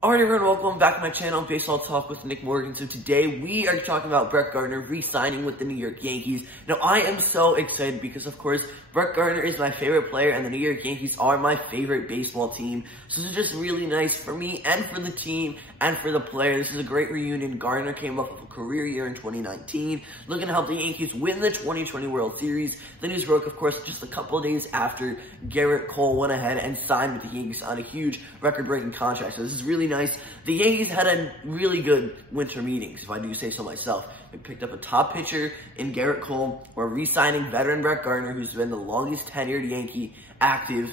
Alright everyone, welcome back to my channel, Baseball Talk with Nick Morgan. So today we are talking about Brett Gardner re-signing with the New York Yankees. Now I am so excited because of course Brett Gardner is my favorite player and the New York Yankees are my favorite baseball team. So this is just really nice for me and for the team and for the player. This is a great reunion. Gardner came off of a career year in 2019, looking to help the Yankees win the 2020 World Series. The news broke, of course, just a couple of days after Gerrit Cole went ahead and signed with the Yankees on a huge record-breaking contract. So this is really nice. The Yankees had a really good winter meetings, if I do say so myself. They picked up a top pitcher in Gerrit Cole. We're re-signing veteran Brett Gardner, who's been the longest tenured Yankee active.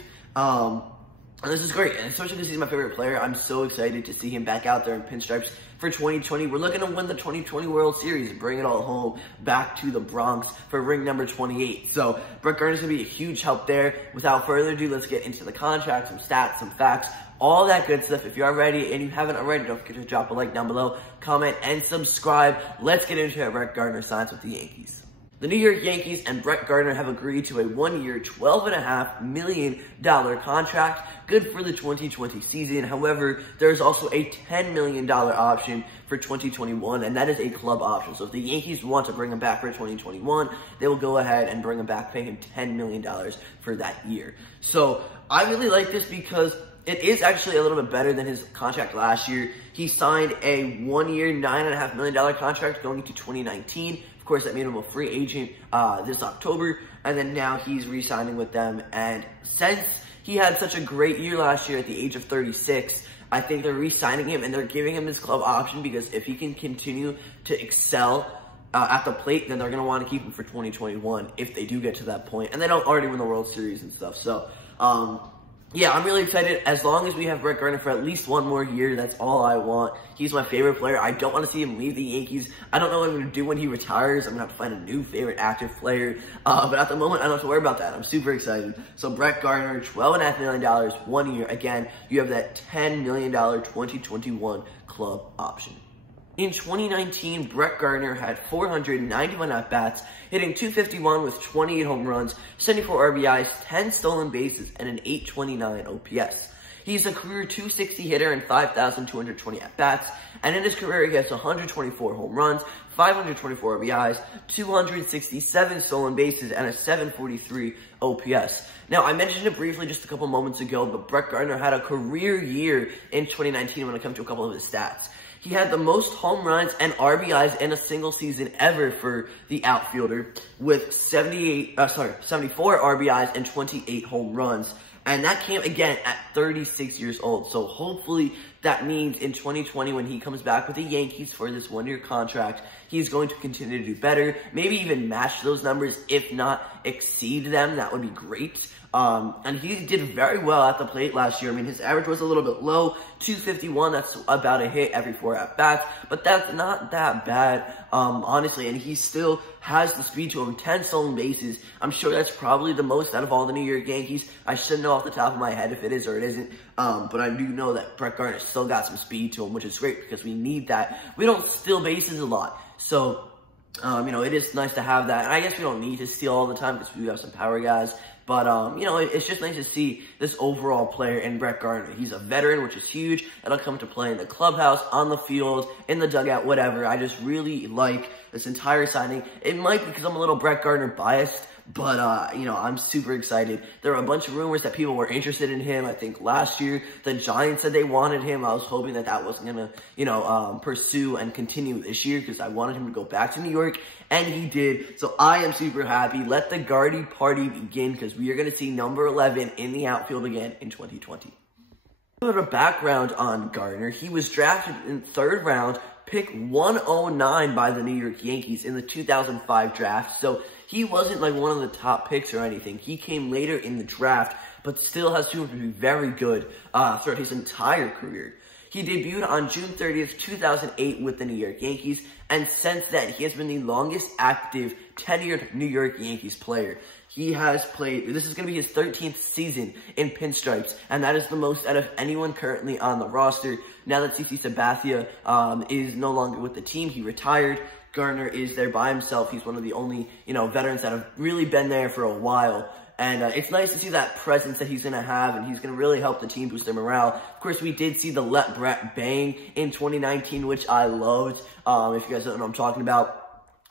And this is great, and especially because he's my favorite player. I'm so excited to see him back out there in pinstripes for 2020. We're looking to win the 2020 World Series and bring it all home back to the Bronx for ring number 28. So Brett Gardner's going to be a huge help there. Without further ado, let's get into the contract, some stats, some facts, all that good stuff. If you are ready and you haven't already, don't forget to drop a like down below, comment, and subscribe. Let's get into it. Brett Gardner signs with the Yankees. The New York Yankees and Brett Gardner have agreed to a one-year, $12.5 million contract, good for the 2020 season. However, there's also a $10 million option for 2021, and that is a club option. So if the Yankees want to bring him back for 2021, they will go ahead and bring him back, paying him $10 million for that year. So I really like this because it is actually a little bit better than his contract last year. He signed a one-year, $9.5 million contract going into 2019. Of course, that made him a free agent this October, and then now he's re-signing with them. And since he had such a great year last year at the age of 36, I think they're re-signing him and they're giving him this club option because if he can continue to excel at the plate, then they're going to want to keep him for 2021 if they do get to that point. And they don't already win the World Series and stuff. So, yeah, I'm really excited. As long as we have Brett Gardner for at least one more year, that's all I want. He's my favorite player. I don't want to see him leave the Yankees. I don't know what I'm going to do when he retires. I'm going to have to find a new favorite active player. But at the moment, I don't have to worry about that. I'm super excited. So Brett Gardner, $12.5 million, 1 year. Again, you have that $10 million 2021 club option. In 2019, Brett Gardner had 491 at-bats, hitting .251 with 28 home runs, 74 RBIs, 10 stolen bases, and an .829 OPS. He's a career .260 hitter and 5,220 at-bats, and in his career he has 124 home runs, 524 RBIs, 267 stolen bases, and a .743 OPS. Now, I mentioned it briefly just a couple moments ago, but Brett Gardner had a career year in 2019 when it comes to a couple of his stats. He had the most home runs and RBIs in a single season ever for the outfielder with 74 RBIs and 28 home runs. And that came, again, at 36 years old. So hopefully that means in 2020 when he comes back with the Yankees for this one-year contract, he's going to continue to do better, maybe even match those numbers, if not exceed them. That would be great. And he did very well at the plate last year. I mean, his average was a little bit low, .251. That's about a hit every 4 at-bats, but that's not that bad, honestly. And he still has the speed to him, 10 stolen bases. I'm sure that's probably the most out of all the New York Yankees. I should know off the top of my head if it is or it isn't, but I do know that Brett Gardner still got some speed to him, which is great because we need that. We don't steal bases a lot, so you know, it is nice to have that. And I guess we don't need to steal all the time because we do have some power guys. But, you know, it's just nice to see this overall player in Brett Gardner. He's a veteran, which is huge. That'll come to play in the clubhouse, on the field, in the dugout, whatever. I just really like this entire signing. It might be because I'm a little Brett Gardner biased, but, you know, I'm super excited. There were a bunch of rumors that people were interested in him. I think last year, the Giants said they wanted him. I was hoping that that wasn't going to, you know, pursue and continue this year because I wanted him to go back to New York, and he did. So I am super happy. Let the Gardy party begin because we are going to see number 11 in the outfield again in 2020. A little background on Gardner. He was drafted in the 3rd round, pick 109 by the New York Yankees in the 2005 draft. So he wasn't like one of the top picks or anything. He came later in the draft, but still has shown to be very good throughout his entire career. He debuted on June 30th, 2008 with the New York Yankees, and since then, he has been the longest active tenured New York Yankees player. He has played, this is going to be his 13th season in pinstripes, and that is the most out of anyone currently on the roster. Now that CC Sabathia is no longer with the team, he retired. Gardner is there by himself. He's one of the only, you know, veterans that have really been there for a while. And it's nice to see that presence that he's going to have, and he's going to really help the team boost their morale. Of course, we did see the Let Brett bang in 2019, which I loved. If you guys don't know what I'm talking about,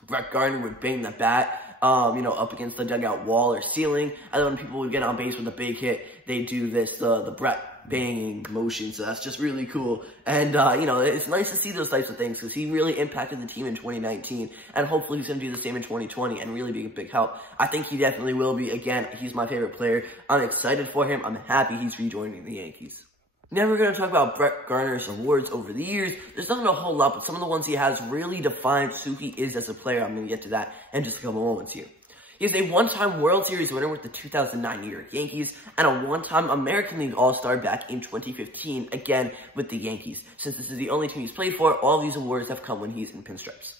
Brett Gardner would bang the bat, up against the dugout wall or ceiling. And then when people would get on base with a big hit, they do this, the Brett banging motion. So that's just really cool. And, it's nice to see those types of things because he really impacted the team in 2019. And hopefully he's going to do the same in 2020 and really be a big help. I think he definitely will be. Again, he's my favorite player. I'm excited for him. I'm happy he's rejoining the Yankees. Now we're going to talk about Brett Gardner's awards over the years. There's not a whole lot, but some of the ones he has really defines who he is as a player. I'm going to get to that in just a couple moments here. He is a one-time World Series winner with the 2009 New York Yankees and a one-time American League All-Star back in 2015, again with the Yankees. Since this is the only team he's played for, all these awards have come when he's in pinstripes.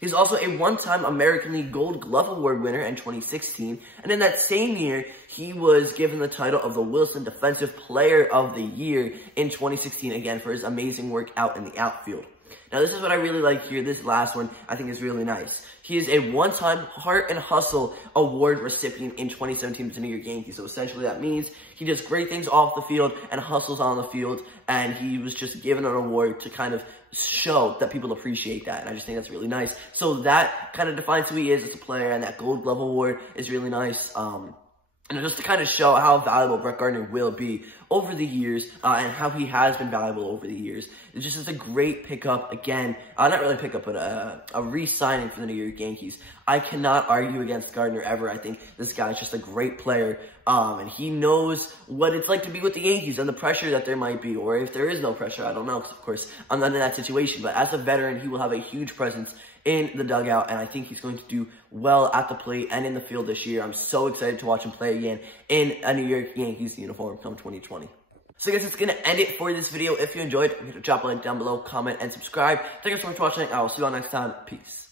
He's also a one-time American League Gold Glove Award winner in 2016, and in that same year, he was given the title of the Wilson Defensive Player of the Year in 2016, again, for his amazing work out in the outfield. Now, this is what I really like here. This last one I think is really nice. He is a one-time Heart and Hustle Award recipient in 2017 with the New York Yankees. So essentially that means he does great things off the field and hustles on the field, and he was just given an award to kind of show that people appreciate that, and I just think that's really nice. So that kind of defines who he is as a player, and that Gold Glove Award is really nice. And just to kind of show how valuable Brett Gardner will be over the years, and how he has been valuable over the years. It just is a great pickup, again, not really pickup, but a re-signing for the New York Yankees. I cannot argue against Gardner ever. I think this guy's just a great player, and he knows what it's like to be with the Yankees and the pressure that there might be, or if there is no pressure, I don't know, because of course I'm not in that situation, but as a veteran, he will have a huge presence in the dugout, and I think he's going to do well at the plate and in the field this year. I'm so excited to watch him play again in a New York Yankees uniform come 2020. So I guess it's going to end it for this video. If you enjoyed, drop a like down below, comment, and subscribe. Thank you so much for watching. I will see you all next time. Peace.